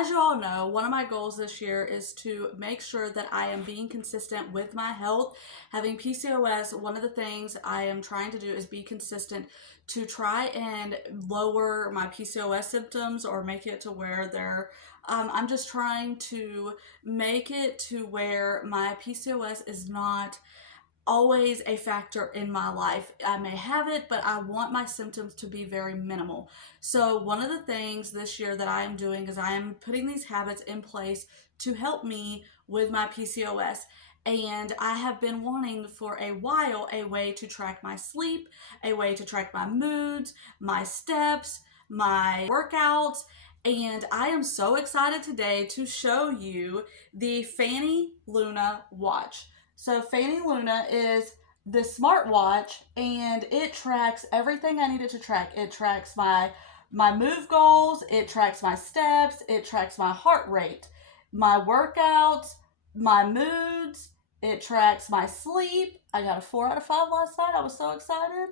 as you all know, one of my goals this year is to make sure that I am being consistent with my health. Having PCOS, one of the things I am trying to do is be consistent to try and lower my PCOS symptoms or make it to where I'm just trying to make it to where my PCOS is not always a factor in my life. I may have it, but I want my symptoms to be very minimal. So one of the things this year that I am doing is I am putting these habits in place to help me with my PCOS. And I have been wanting for a while a way to track my sleep, a way to track my moods, my steps, my workouts. And I am so excited today to show you the FANY Luna watch. So FANY Luna is the smartwatch, and it tracks everything I needed to track. It tracks my move goals, it tracks my steps, it tracks my heart rate, my workouts, my moods, it tracks my sleep. I got a 4 out of 5 last night. I was so excited.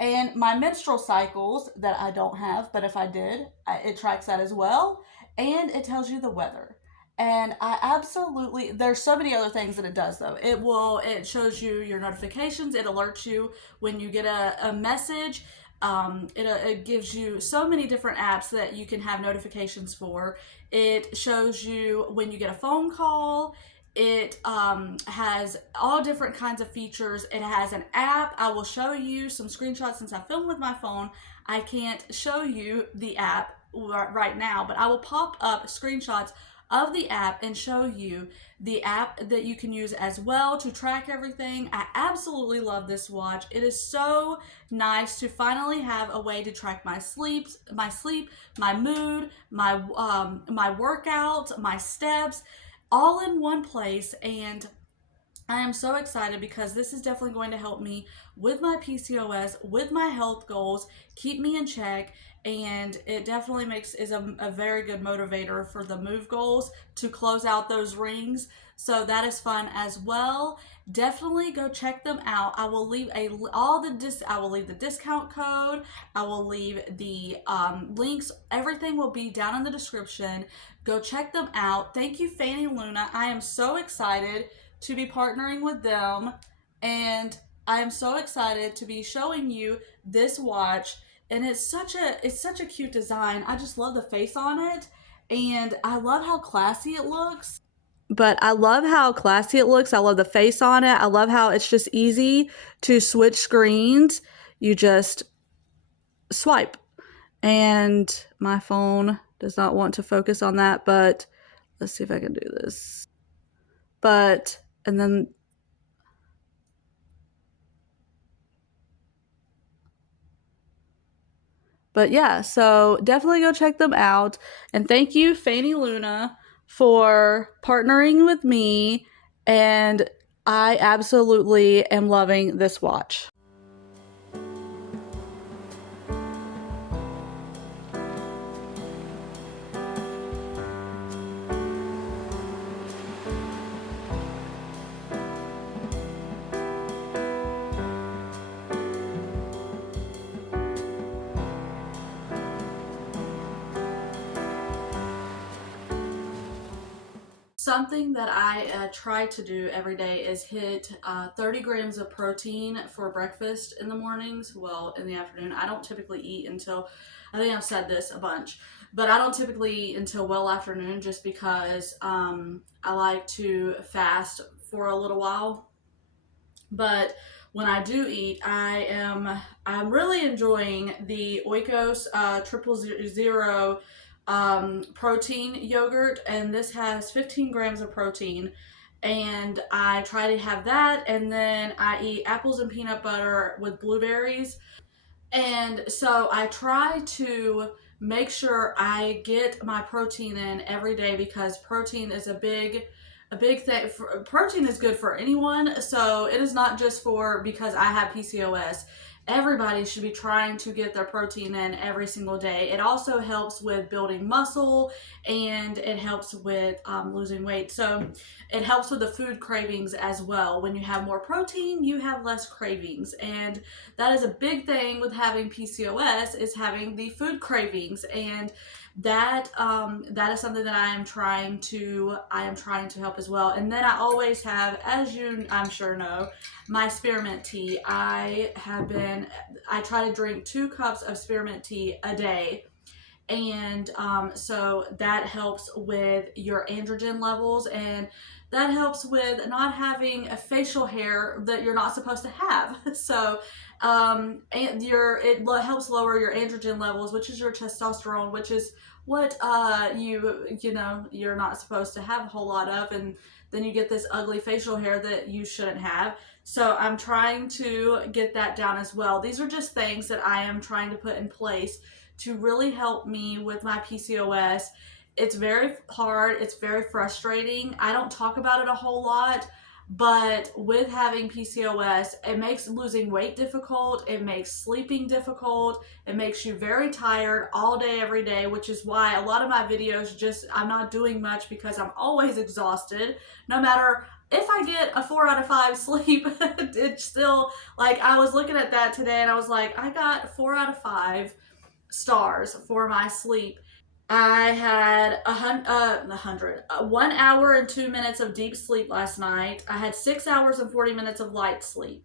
And my menstrual cycles that I don't have, but if I did, it tracks that as well. And it tells you the weather. And I absolutely, there's so many other things that it does though. It shows you your notifications. It alerts you when you get a message. It gives you so many different apps that you can have notifications for. It shows you when you get a phone call. It has all different kinds of features. It has an app. I will show you some screenshots since I filmed with my phone. I can't show you the app right now, but I will pop up screenshots of the app and show you the app that you can use as well to track everything. I absolutely love this watch. It is so nice to finally have a way to track my sleep, my mood, my workouts, my steps, all in one place. And I am so excited because this is definitely going to help me with my PCOS, with my health goals, keep me in check, and it definitely is a very good motivator for the move goals to close out those rings. So that is fun as well. Definitely go check them out. I will leave I will leave the discount code. I will leave the links. Everything will be down in the description. Go check them out. Thank you, FANY Luna. I am so excited to be partnering with them, and I am so excited to be showing you this watch. And it's such a cute design. I just love the face on it, and I love how classy it looks. I love the face on it. I love how it's just easy to switch screens. You just swipe, and my phone does not want to focus on that, but let's see if I can do this. And then But yeah, so definitely go check them out. And thank you, FANY Luna, for partnering with me. And I absolutely am loving this watch. Something that I try to do every day is hit 30 grams of protein for breakfast in the mornings. Well, in the afternoon. I don't typically eat until, I think I've said this a bunch, but I don't typically eat until well afternoon just because I like to fast for a little while. But when I do eat, I'm really enjoying the Oikos 000 protein yogurt, and this has 15 grams of protein, and I try to have that, and then I eat apples and peanut butter with blueberries. And so I try to make sure I get my protein in every day because protein is a big thing. Protein is good for anyone, so it is not just for because I have PCOS. Everybody should be trying to get their protein in every single day. It also helps with building muscle, and it helps with losing weight. So it helps with the food cravings as well. When you have more protein, you have less cravings, and that is a big thing with having PCOS, is having the food cravings. And that is something that I am trying to help as well. And then I always have, as you I'm sure know, my spearmint tea. I try to drink 2 cups of spearmint tea a day, and so that helps with your androgen levels, and that helps with not having a facial hair that you're not supposed to have. So and helps lower your androgen levels, which is your testosterone, which is what you're not supposed to have a whole lot of, and then you get this ugly facial hair that you shouldn't have. So I'm trying to get that down as well. These are just things that I am trying to put in place to really help me with my PCOS. It's very hard, it's very frustrating. I don't talk about it a whole lot, but with having PCOS, it makes losing weight difficult, it makes sleeping difficult, it makes you very tired all day, every day, which is why a lot of my videos I'm not doing much because I'm always exhausted. No matter if I get a 4 out of 5 sleep, it's still like, I was looking at that today and I was like, I got 4 out of 5 stars for my sleep. I had 1 hour and 2 minutes of deep sleep last night. I had 6 hours and 40 minutes of light sleep.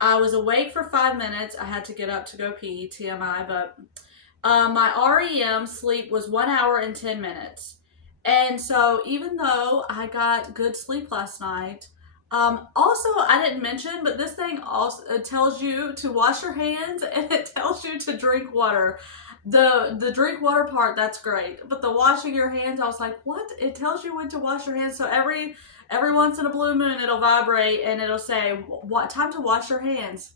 I was awake for 5 minutes. I had to get up to go pee, TMI, but my REM sleep was 1 hour and 10 minutes. And so even though I got good sleep last night, also I didn't mention, but this thing also tells you to wash your hands and it tells you to drink water. The drink water part, that's great, but the washing your hands, I was like, what? It tells you when to wash your hands. So every once in a blue moon, it'll vibrate and it'll say, "What time to wash your hands?"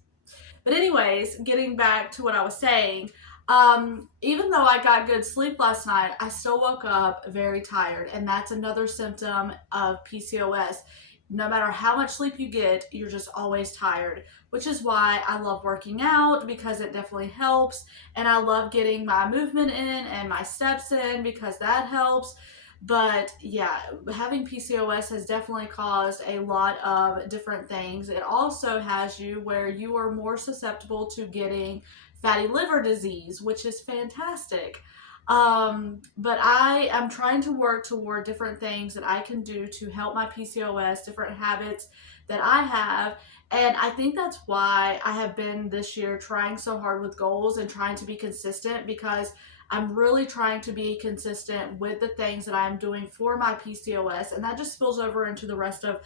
But anyways, getting back to what I was saying, even though I got good sleep last night, I still woke up very tired, and that's another symptom of PCOS. No matter how much sleep you get, you're just always tired, which is why I love working out, because it definitely helps, and I love getting my movement in and my steps in because that helps. But yeah, having PCOS has definitely caused a lot of different things. It also has you where you are more susceptible to getting fatty liver disease, which is fantastic. But I am trying to work toward different things that I can do to help my PCOS, different habits that I have. And I think that's why I have been this year trying so hard with goals and trying to be consistent, because I'm really trying to be consistent with the things that I'm doing for my PCOS, and that just spills over into the rest of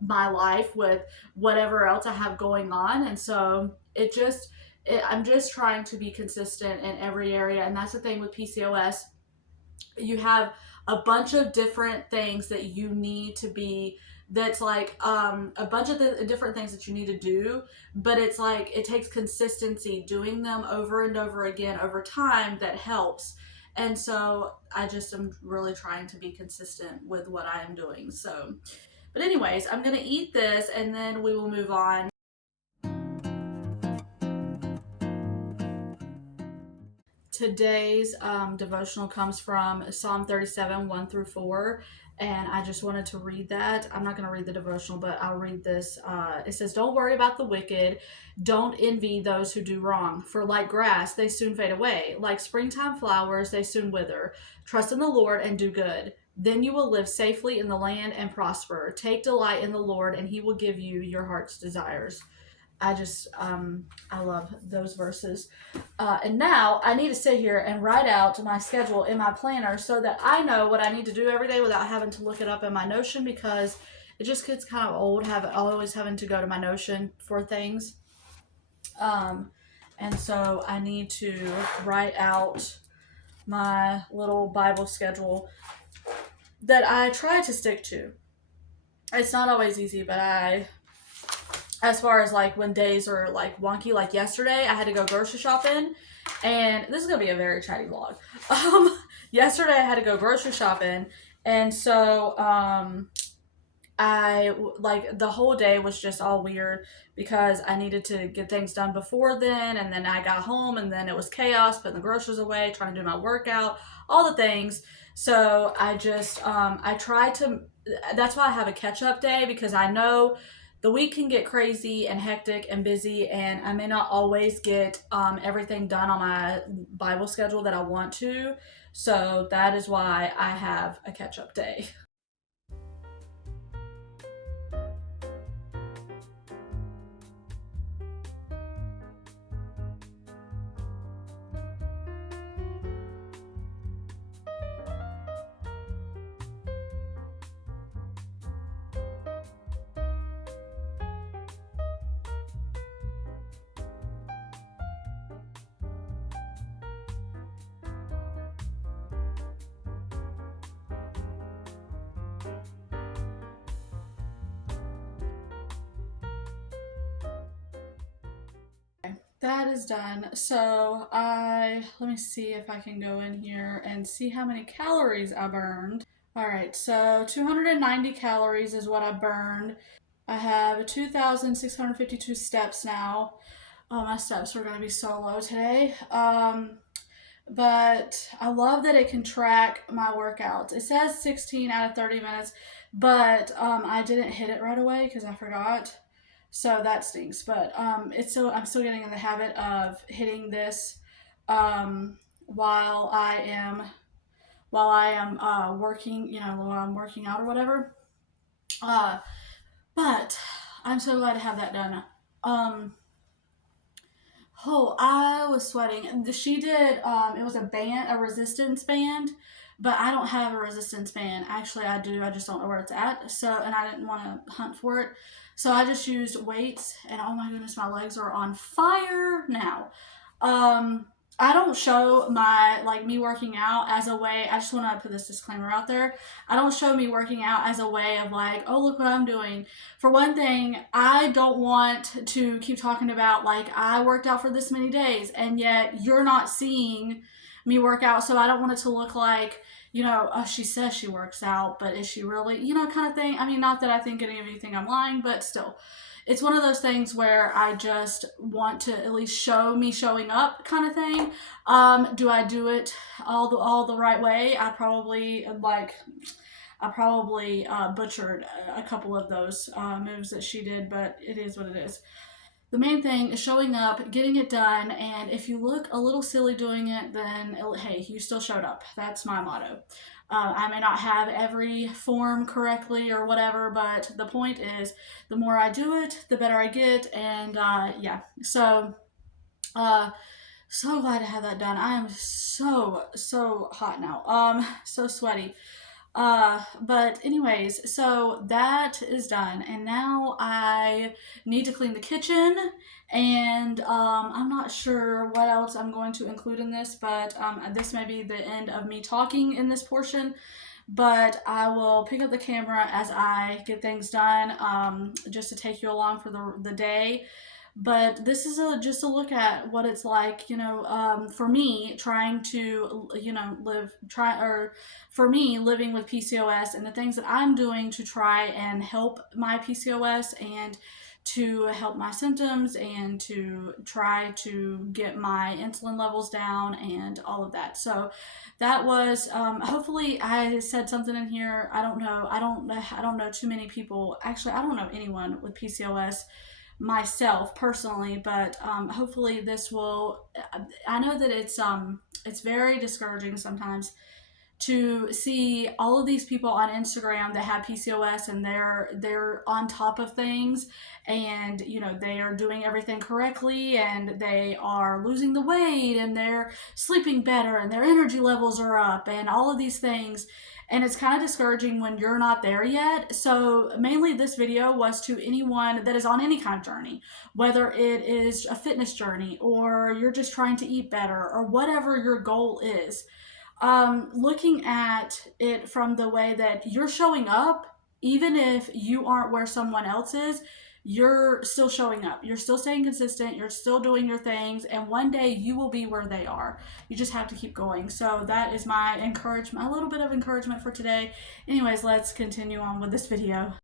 my life with whatever else I have going on. And so I'm just trying to be consistent in every area, and that's the thing with PCOS. You have a bunch of different things that you need to be that's like a bunch of the different things that you need to do, but it's like it takes consistency doing them over and over again over time that helps. And so I just am really trying to be consistent with what I am doing. So but anyways, I'm gonna eat this and then we will move on. Today's devotional comes from Psalm 37, 1 through 4. And I just wanted to read that. I'm not going to read the devotional, but I'll read this. It says, "Don't worry about the wicked. Don't envy those who do wrong. For like grass, they soon fade away. Like springtime flowers, they soon wither. Trust in the Lord and do good. Then you will live safely in the land and prosper. Take delight in the Lord, and he will give you your heart's desires." I love those verses. And now I need to sit here and write out my schedule in my planner so that I know what I need to do every day without having to look it up in my Notion, because it just gets kind of old always having to go to my Notion for things. And so I need to write out my little Bible schedule that I try to stick to. It's not always easy, but as far as like when days are like wonky, like yesterday I had to go grocery shopping, and this is gonna be a very chatty vlog. Yesterday I had to go grocery shopping, and so I like the whole day was just all weird because I needed to get things done before then, and then I got home and then it was chaos putting the groceries away, trying to do my workout, all the things. So I just I tried to, that's why I have a catch up day, because I know the week can get crazy and hectic and busy, and I may not always get everything done on my Bible schedule that I want to. So that is why I have a catch-up day. That is done. So let me see if I can go in here and see how many calories I burned. All right, so 290 calories is what I burned. I have 2,652 steps now. Oh, my steps are gonna be so low today. But I love that it can track my workouts. It says 16 out of 30 minutes, but I didn't hit it right away because I forgot. So that stinks, but I'm still getting in the habit of hitting this while I am working, while I'm working out or whatever. But I'm so glad to have that done. Oh, I was sweating. She did, it was a resistance band, but I don't have a resistance band. Actually, I do. I just don't know where it's at. So, and I didn't want to hunt for it. So I just used weights, and oh my goodness, my legs are on fire now. I don't show me working out as a way, I just want to put this disclaimer out there. I don't show me working out as a way of like, oh, look what I'm doing. For one thing, I don't want to keep talking about like, I worked out for this many days, and yet you're not seeing me work out. So I don't want it to look like, oh, she says she works out, but is she really, kind of thing. I mean, not that I think any of you think I'm lying, but still. It's one of those things where I just want to at least show me showing up kind of thing. Do I do it all the right way? I probably butchered a couple of those moves that she did, but it is what it is. The main thing is showing up, getting it done, and if you look a little silly doing it, then hey, you still showed up. That's my motto. I may not have every form correctly or whatever, but the point is, the more I do it, the better I get, and yeah. So, so glad to have that done. I am so hot now. So sweaty. But anyways, so that is done, and now I need to clean the kitchen, and I'm not sure what else I'm going to include in this, but this may be the end of me talking in this portion, but I will pick up the camera as I get things done, just to take you along for the day. But this is just a look at what it's like, for me trying to, for me living with PCOS and the things that I'm doing to try and help my PCOS and to help my symptoms and to try to get my insulin levels down and all of that. So that was, hopefully I said something in here. I don't know. I don't know too many people. Actually, I don't know anyone with PCOS myself personally, but hopefully this will. I know that it's very discouraging sometimes to see all of these people on Instagram that have PCOS and they're on top of things, and they are doing everything correctly, and they are losing the weight, and they're sleeping better, and their energy levels are up, and all of these things. And it's kind of discouraging when you're not there yet. So mainly this video was to anyone that is on any kind of journey, whether it is a fitness journey or you're just trying to eat better or whatever your goal is. Looking at it from the way that you're showing up, even if you aren't where someone else is, you're still showing up. You're still staying consistent. You're still doing your things. And one day you will be where they are. You just have to keep going. So that is my encouragement, a little bit of encouragement for today. Anyways, let's continue on with this video.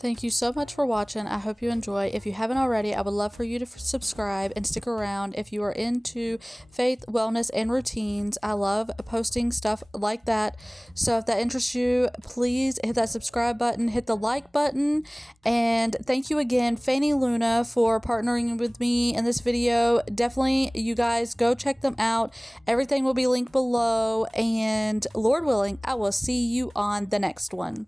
Thank you so much for watching. I hope you enjoy. If you haven't already, I would love for you to subscribe and stick around if you are into faith, wellness, and routines. I love posting stuff like that. So if that interests you, please hit that subscribe button, hit the like button, and thank you again, FANY Luna, for partnering with me in this video. Definitely, you guys, go check them out. Everything will be linked below, and Lord willing, I will see you on the next one.